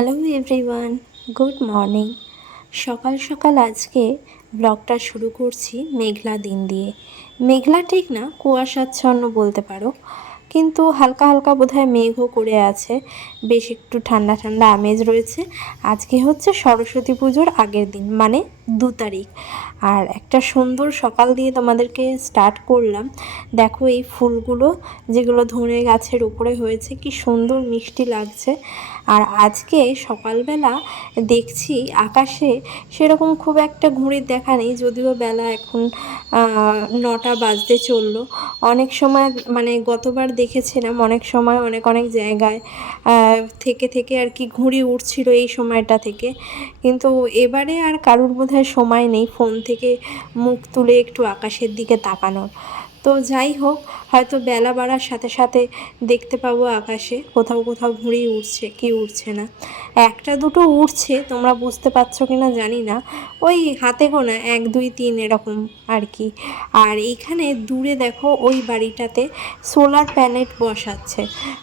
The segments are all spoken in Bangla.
হ্যালো এভরিওয়ান গুড মর্নিং সকাল সকাল আজকে ব্লগটা শুরু করছি মেঘলা দিন দিয়ে। মেঘলা ঠিক না, কুয়াশাচ্ছন্ন বলতে পারো। কিন্তু হালকা হালকা বোধহয় মেঘও করে আছে। বেশ একটু ঠান্ডা ঠান্ডা আমেজ রয়েছে। আজকে হচ্ছে সরস্বতী পুজোর আগের দিন মানে দু তারিখ। আর একটা সুন্দর সকাল দিয়ে তোমাদেরকে স্টার্ট করলাম। দেখো এই ফুলগুলো, যেগুলো ধনে গাছের উপরে হয়েছে, কি সুন্দর মিষ্টি লাগছে। আর আজকে সকালবেলা দেখছি আকাশে সেরকম খুব একটা ঘুড়ির দেখা নেই, যদিও বেলা এখন নটা বাজতে চলল। অনেক সময় মানে গতবার দেখেছিলাম অনেক সময়, অনেক অনেক জায়গায় থেকে থেকে আর কি ঘুড়ি উঠছিল এই সময়টা থেকে। কিন্তু এবারে আর কারুর বোধহয় সময় নেই ফোন থেকে মুখ তুলে একটু আকাশের দিকে তাকানোর। তো যাই হোক, হয়তো বেলা বাড়ার সাথে সাথে দেখতে পাবো আকাশে কোথাও কোথাও ঘুড়ি উঠছে কি উঠছে না। একটা দুটো উঠছে তোমরা বুঝতে পারছ কি না জানি না। ওই হাতে গোনা, এক, দুই, তিন এরকম আর কি। আর এইখানে দূরে দেখো, ওই বাড়িটাতে সোলার প্যানেল বসাচ্ছে।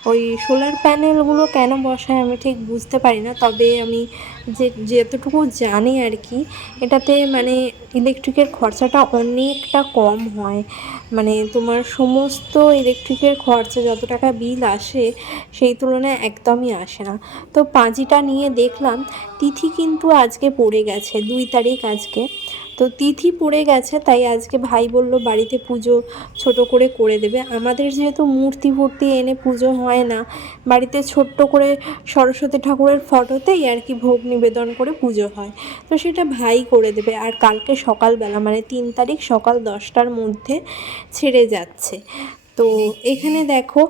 ওই সোলার প্যানেলগুলো কেন বসায় আমি ঠিক বুঝতে পারি না, তবে আমি যে যতটুকু জানি আর কি, এটাতে মানে ইলেকট্রিকের খরচাটা অনেকটা কম হয়। মানে তোমার সমস্ত ইলেকট্রিকের খরচা, যত টাকা বিল আসে, সেই তুলনায় একদমই আসে না। তো পাঁজিটা নিয়ে দেখলাম, তিথি কিন্তু আজকে পড়ে গেছে, দুই তারিখ আজকে। তো তিথি পড়ে গেছে, তাই আজকে ভাই বলল বাড়িতে পুজো ছোট করে করে দেবে। আমাদের যেহেতু মূর্তি ফুর্তি এনে পুজো হয় না, বাড়িতে ছোট্ট করে সরস্বতী ঠাকুরের ফটোতেই আর কি ভোগ নিবেদন করে পুজো হয়। তো সেটা ভাই করে দেবে। আর কালকে সকালবেলা মানে তিন তারিখ সকাল দশটার মধ্যে ছেড়ে যাচ্ছে। তো এখানে দেখো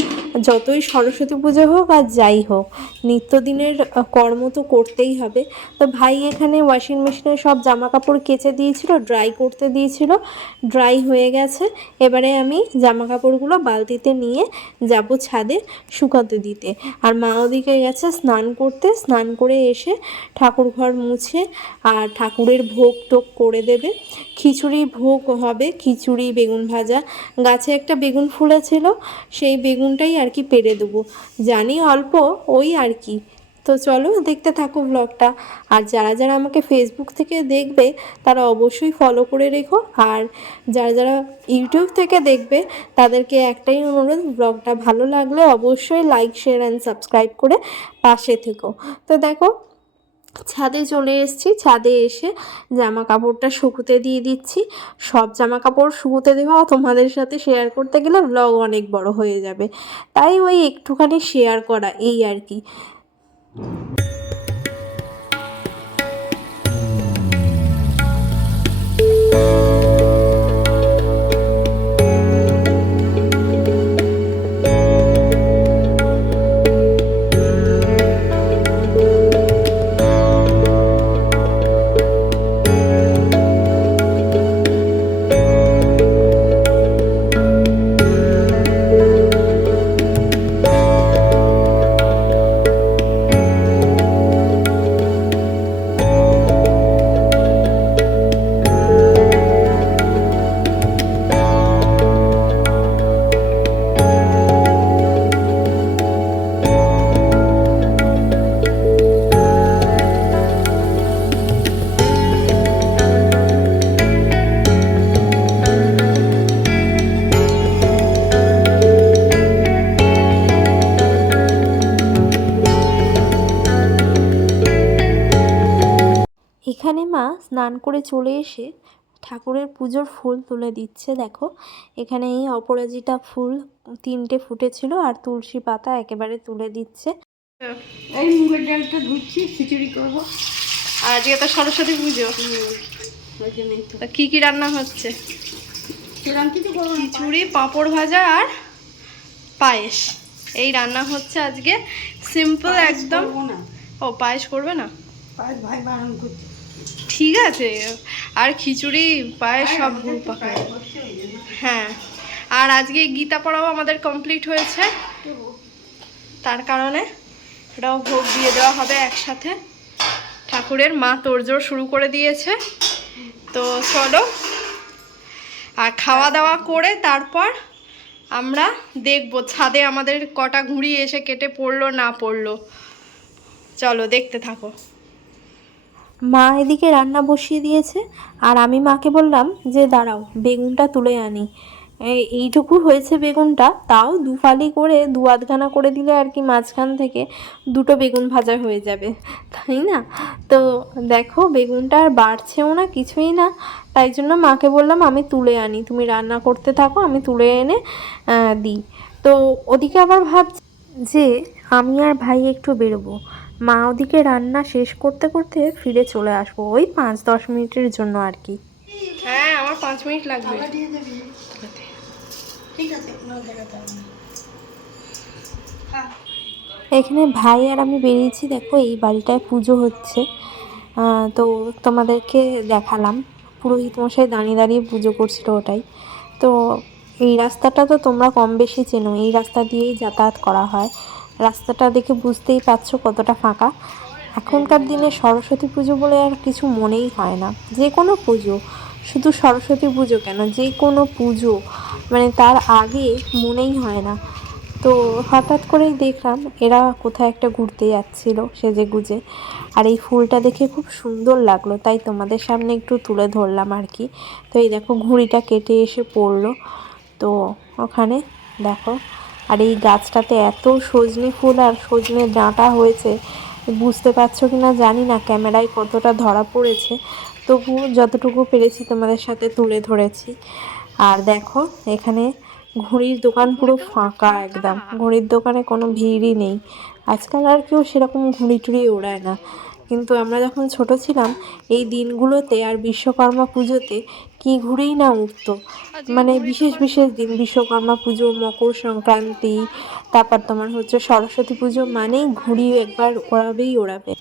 যতই সরস্বতী পুজো হোক আর যাই হোক, নিত্যদিনের কর্ম তো করতেই হবে। তো ভাই এখানে ওয়াশিং মেশিনে সব জামা কাপড় কেচে দিয়েছিল ড্রাই করতে দিয়েছিল ড্রাই হয়ে গেছে। এবারে আমি জামা কাপড়গুলো বালতিতে নিয়ে যাব ছাদে শুকাতে দিতে। আর মা ওদিকে গেছে স্নান করতে, স্নান করে এসে ঠাকুর ঘর মুছে আর ঠাকুরের ভোগ টোগ করে দেবে। খিচুড়ি ভোগ হবে, খিচুড়ি, বেগুন ভাজা। গাছে একটা বেগুন ফুলেছিল সেই বেগুনটাই আর কি পেরে দেবো। জানি অল্প, ওই আর কি তো চলো দেখতে থাকো ব্লগটা আর যারা যারা আমাকে ফেসবুক থেকে দেখবে, তারা অবশ্যই ফলো করে রেখো। আর যারা যারা ইউটিউব থেকে দেখবে, তাদেরকে একটাই অনুরোধ ব্লগটা ভালো লাগলে অবশ্যই লাইক শেয়ার অ্যান্ড সাবস্ক্রাইব করে পাশে থেকো। তো দেখো ছাদে চলে এসেছি। ছাদে এসে জামা কাপড়টা শুকুতে দিয়ে দিচ্ছি। সব জামা কাপড় শুকুতে দেওয়া তোমাদের সাথে শেয়ার করতে গেলে ব্লগ অনেক বড় হয়ে যাবে। তাই ওই একটুখানি শেয়ার করা, এই আর কি। স্নান করে চলে এসে ঠাকুরের পুজোর ফুল তুলে দিচ্ছে দেখো। এখানে এই অপরাজিতা ফুল তিনটে ফুটেছিল আর তুলসী পাতা একেবারে তুলে দিচ্ছে। এই মুগের ডালটা ধুচ্ছি খিচুড়ি করব। আর আজকে তো সরস্বতী পুজো। কি কি রান্না হচ্ছে? খিচুড়ি পাঁপড় ভাজা আর পায়েস। এই রান্না হচ্ছে আজকে। সিম্পল একদম। ও পায়েস করবে না? পায়েস ভাই বারণ করছে। ঠিক আছে, আর খিচুড়ি, পায়েস সব গুড় পাকা। হ্যাঁ আর আজকে গীতা পড়াও আমাদের কমপ্লিট হয়েছে। তার কারণে এটাও ভোগ দিয়ে দেওয়া হবে একসাথে। ঠাকুরের মা তোড়জোড় শুরু করে দিয়েছে। তো চলো, আর খাওয়া দাওয়া করে তারপর আমরা দেখব ছাদে আমাদের কটা ঘুড়ি এসে কেটে পড়ল না পড়ল। চলো দেখতে থাকো। মা এদিকে রান্না বসিয়ে দিয়েছে, আর আমি মাকে বললাম যে দাঁড়াও, বেগুনটা তুলে আনি। এইটুকু হয়েছে বেগুনটা, তাও দু ফালি করে দু আধখানা করে দিলে আর কি মাঝখান থেকে দুটো বেগুন ভাজা হয়ে যাবে, তাই না? তো দেখো, বেগুনটা আর বাড়ছেও না, কিছুই না, তাই জন্য মাকে বললাম আমি তুলে আনি, তুমি রান্না করতে থাকো, আমি তুলে এনে দিই। তো ওদিকে আবার ভাবছি যে আমি আর ভাই একটু বেরোবো। মা ওদিকে রান্না শেষ করতে করতে ফিরে চলে আসব। ওই পাঁচ দশ মিনিটের জন্য আর কি। হ্যাঁ আমার পাঁচ মিনিট লাগবে। ঠিক আছে এখানে ভাই আর আমি বেরিয়েছি দেখো এই বাড়িটায় পুজো হচ্ছে। আহ, তো তোমাদেরকে দেখালাম। পুরোহিত মশাই দাঁড়িয়ে দাঁড়িয়ে পুজো করছিল ওটাই। তো এই রাস্তাটা তো তোমরা কম বেশি চেনো। এই রাস্তা দিয়েই যাতায়াত করা হয়। রাস্তাটা দেখে বুঝতেই পারছ কতটা ফাঁকা। এখনকার দিনে সরস্বতী পুজো বলে আর কিছু মনেই হয় না। যে কোনো পুজো, শুধু সরস্বতী পুজো কেন? যে কোনো পুজো মানে তার আগে মনেই হয় না। তো হঠাৎ করেই দেখলাম এরা কোথায় একটা ঘুরতে যাচ্ছিল সেজে গুজে আর এই ফুলটা দেখে খুব সুন্দর লাগল, তাই তোমাদের সামনে একটু তুলে ধরলাম আর কি। তো এই দেখো, ঘুড়িটা কেটে এসে পড়ল। তো ওখানে দেখো আর এই গাছটাতে এত সজনে ফুল আর সজনে ডাঁটা হয়েছে, বুঝতে পারছ কি না জানি না, ক্যামেরায় কতটা ধরা পড়েছে। তবু যতটুকু পেরেছি তোমাদের সাথে তুলে ধরেছি। আর দেখো, এখানে ঘড়ির দোকান পুরো ফাঁকা একদম। ঘড়ির দোকানে কোনো ভিড়ই নেই। আজকাল আর কেউ সেরকম ঘুড়ি টুড়ি ওড়ায় না। কিন্তু আমরা যখন ছোট ছিলাম, এই দিনগুলোতে আর বিশ্বকর্মা পুজোতে কি ঘুরেই না উঠতো? মানে বিশেষ বিশেষ দিন, বিশ্বকর্মা পুজো, মকর সংক্রান্তি, তারপর তোমার হচ্ছে সরস্বতী পুজো মানেই ঘুড়ি একবার ওড়াবেই ওড়াবে।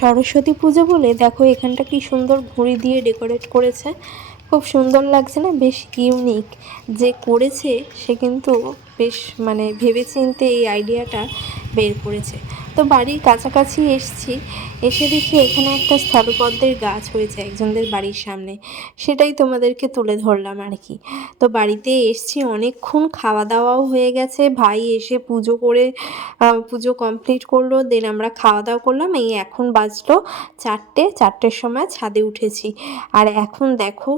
সরস্বতী পুজো বলে দেখো এখানটা কি সুন্দর ঘুড়ি দিয়ে ডেকোরেট করেছে। খুব সুন্দর লাগছে না? বেশ ইউনিক যে করেছে সে কিন্তু বেশ মানে ভেবেচিন্তে এই আইডিয়াটা বের করেছে। তো বাড়ির কাছাকাছি এসছি, এসে দেখি এখানে একটা স্থলপদ্মের গাছ হয়েছে একজনদের বাড়ির সামনে। সেটাই তোমাদেরকে তুলে ধরলাম আর কি। তো বাড়িতে এসছি, অনেকক্ষণ খাওয়া দাওয়াও হয়ে গেছে। ভাই এসে পুজো করে পুজো কমপ্লিট করল দেন আমরা খাওয়া দাওয়া করলাম। এই এখন বাজলো চারটে, চারটের সময় ছাদে উঠেছি। আর এখন দেখো,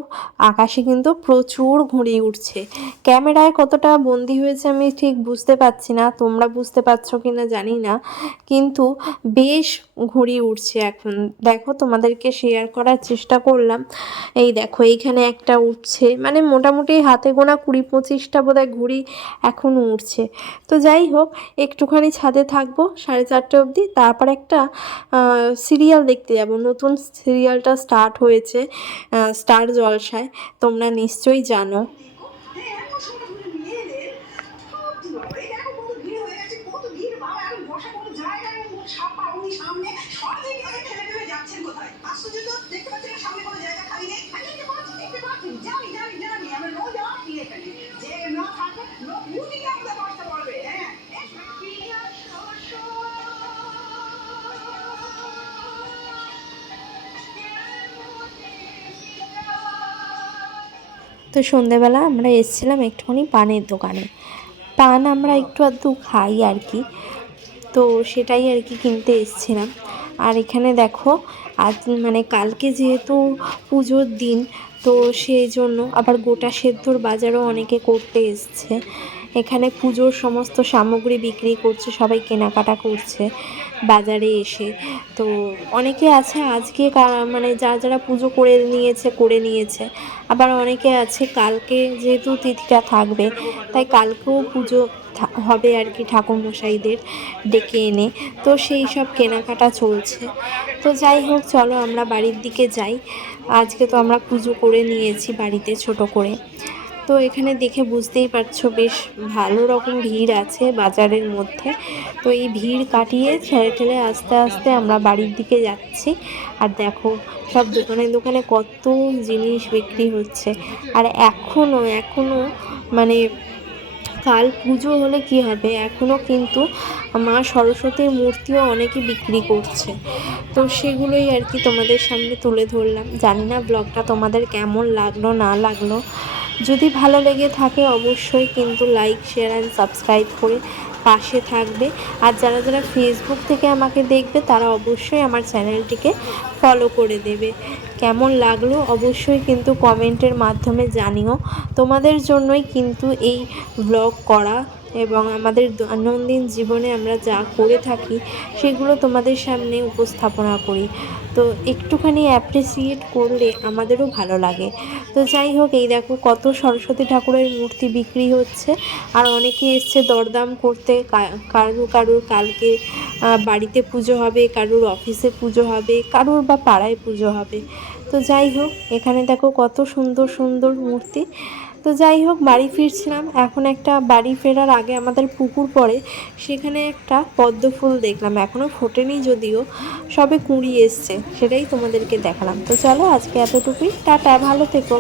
আকাশে কিন্তু প্রচুর ঘুড়ি উঠছে। ক্যামেরায় কতটা বন্দি হয়েছে আমি ঠিক বুঝতে পারছি না, তোমরা বুঝতে পারছ কি না জানি না। কিন্তু বেশ ঘুড়ি উঠছে এখন। দেখো, তোমাদেরকে শেয়ার করার চেষ্টা করলাম। এই দেখো, এইখানে একটা উঠছে। মানে মোটামুটি হাতে গোনা কুড়ি পঁচিশটা বোধহয় ঘুড়ি এখনও উঠছে তো যাই হোক, একটুখানি ছাদে থাকব, সাড়ে চারটে অবধি। তারপর একটা সিরিয়াল দেখতে যাব। নতুন সিরিয়ালটা স্টার্ট হয়েছে স্টার জলসায়। তোমরা নিশ্চয়ই জানো। তো সন্ধেবেলা আমরা এসেছিলাম একটুখানি পানের দোকানে। পান আমরা একটু আধটু খাই আর কি। তো সেটাই আর কি কিনতে এসেছিলাম। আর এখানে দেখো, আজ মানে কালকে যেহেতু পুজোর দিন, তো সেই জন্য আবার গোটা সেদ্ধর বাজারও অনেকে করতে এসছে। এখানে পুজোর সমস্ত সামগ্রী বিক্রি করছে, সবাই কেনাকাটা করছে বাজারে এসে। তো অনেকে আছে আজকে মানে যারা যারা পুজো করে নিয়েছে করে নিয়েছে। আবার অনেকে আছে কালকে যেহেতু তিথিটা থাকবে, তাই কালকেও পুজো হবে আর কি ঠাকুরমশাইদের ডেকে এনে। তো সেই সব কেনাকাটা চলছে। তো যাই হোক, চলো আমরা বাড়ির দিকে যাই। আজকে তো আমরা পুজো করে নিয়েছি বাড়িতে ছোট করে। তো এখানে দেখে বুঝতেই পারছ বেশ ভালো রকম ভিড় আছে বাজারের মধ্যে। তো এই ভিড় কাটিয়ে ছেড়ে ঠেলে আস্তে আস্তে আমরা বাড়ির দিকে যাচ্ছি। আর দেখো, সব দোকানে দোকানে কত জিনিস বিক্রি হচ্ছে। আর এখনও এখনও মানে কাল পুজো হলে কি হবে? এখনও কিন্তু মা সরস্বতীর মূর্তিও অনেকে বিক্রি করছে। তো সেগুলোই আর কি তোমাদের সামনে তুলে ধরলাম। জানি না ব্লগটা তোমাদের কেমন লাগল, না লাগল। যদি ভালো লেগে থাকে অবশ্যই কিন্তু লাইক শেয়ার অ্যান্ড সাবস্ক্রাইব করে পাশে থাকবে। আর যারা যারা ফেসবুক থেকে আমাকে দেখবে, তারা অবশ্যই আমার চ্যানেলটিকে ফলো করে দেবে। কেমন লাগল অবশ্যই কিন্তু কমেন্টের মাধ্যমে জানিও। তোমাদের জন্যই কিন্তু এই ব্লগ করা এবং আমাদের দৈনন্দিন জীবনে আমরা যা করে থাকি, সেগুলো তোমাদের সামনে উপস্থাপনা করি। তো একটুখানি অ্যাপ্রিসিয়েট করলে আমাদেরও ভালো লাগে। তো যাই হোক, এই দেখো কত সরস্বতী ঠাকুরের মূর্তি বিক্রি হচ্ছে। আর অনেকে এসছে দরদাম করতে, কা- কারুর কারুর কালকে বাড়িতে পুজো হবে, কারুর অফিসে পুজো হবে, কারুর বা পাড়ায় পুজো হবে। তো যাই হোক, এখানে দেখো কত সুন্দর সুন্দর মূর্তি। তো যাই হোক, বাড়ি ফিরছিলাম। এখন একটা বাড়ি ফেরার আগে আমাদের পুকুর পড়ে, সেখানে একটা পদ্ম ফুল দেখলাম। এখনও ফোটেনি যদিও, সবে কুঁড়ি এসছে, সেটাই তোমাদেরকে দেখালাম। তো চলো আজকে এতটুকুই। টাটা, ভালো থেকো।